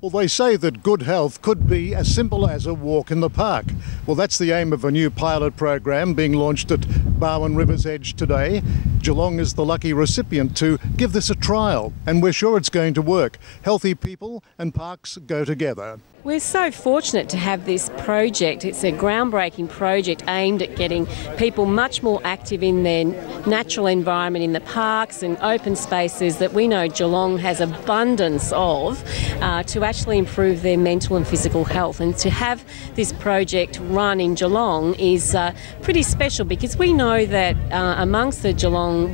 Well, they say that good health could be as simple as a walk in the park. Well, that's the aim of a new pilot program being launched at Barwon River's Edge today. Geelong is the lucky recipient to give this a trial, and we're sure it's going to work. Healthy people and parks go together. We're so fortunate to have this project. It's a groundbreaking project aimed at getting people much more active in their natural environment, in the parks and open spaces that we know Geelong has abundance of, to actually improve their mental and physical health. And to have this project run in Geelong is pretty special, because we know that amongst the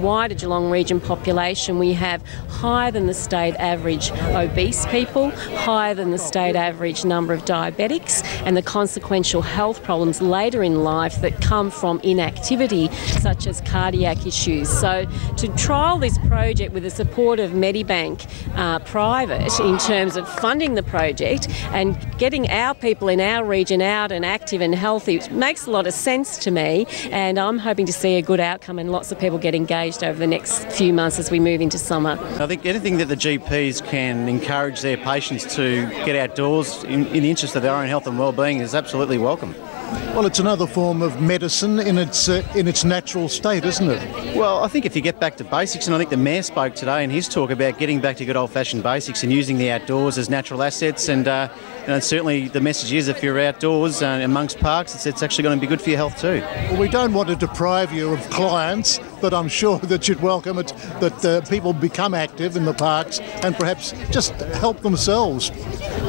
wider Geelong region population, we have higher than the state average obese people, higher than the state average number of diabetics, and the consequential health problems later in life that come from inactivity, such as cardiac issues. So to trial this project with the support of Medibank Private in terms of funding the project and getting our people in our region out and active and healthy makes a lot of sense to me, and I'm hoping to see a good outcome and lots of people get engaged over the next few months as we move into summer. I think anything that the GPs can encourage their patients to get outdoors in the interest of their own health and wellbeing is absolutely welcome. Well, it's another form of medicine in its natural state, isn't it? Well, I think if you get back to basics, and I think the Mayor spoke today in his talk about getting back to good old-fashioned basics and using the outdoors as natural assets, and certainly the message is if you're outdoors amongst parks, it's actually going to be good for your health too. Well, we don't want to deprive you of clients, but I'm sure that you'd welcome it, that people become active in the parks and perhaps just help themselves.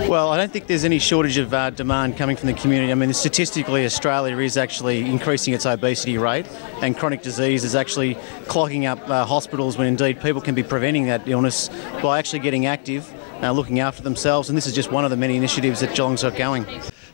Well, I don't think there's any shortage of demand coming from the community. I mean, statistically, Australia is actually increasing its obesity rate, and chronic disease is actually clogging up hospitals, when indeed people can be preventing that illness by actually getting active, looking after themselves, and this is just one of the many initiatives that Geelong's got going.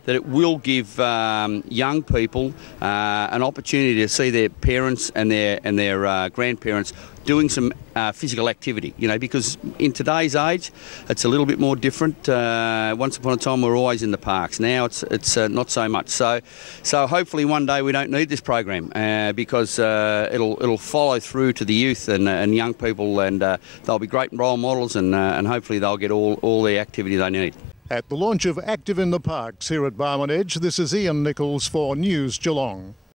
That it will give young people an opportunity to see their parents and their grandparents doing some physical activity, because in today's age it's a little bit more different. Once upon a time we were always in the parks. Now it's not so much. So hopefully one day we don't need this program, because it'll follow through to the youth and young people, and they'll be great role models, and hopefully they'll get all the activity they need. At the launch of Active in the Parks here at Barwon Edge, this is Nicholls for News Geelong.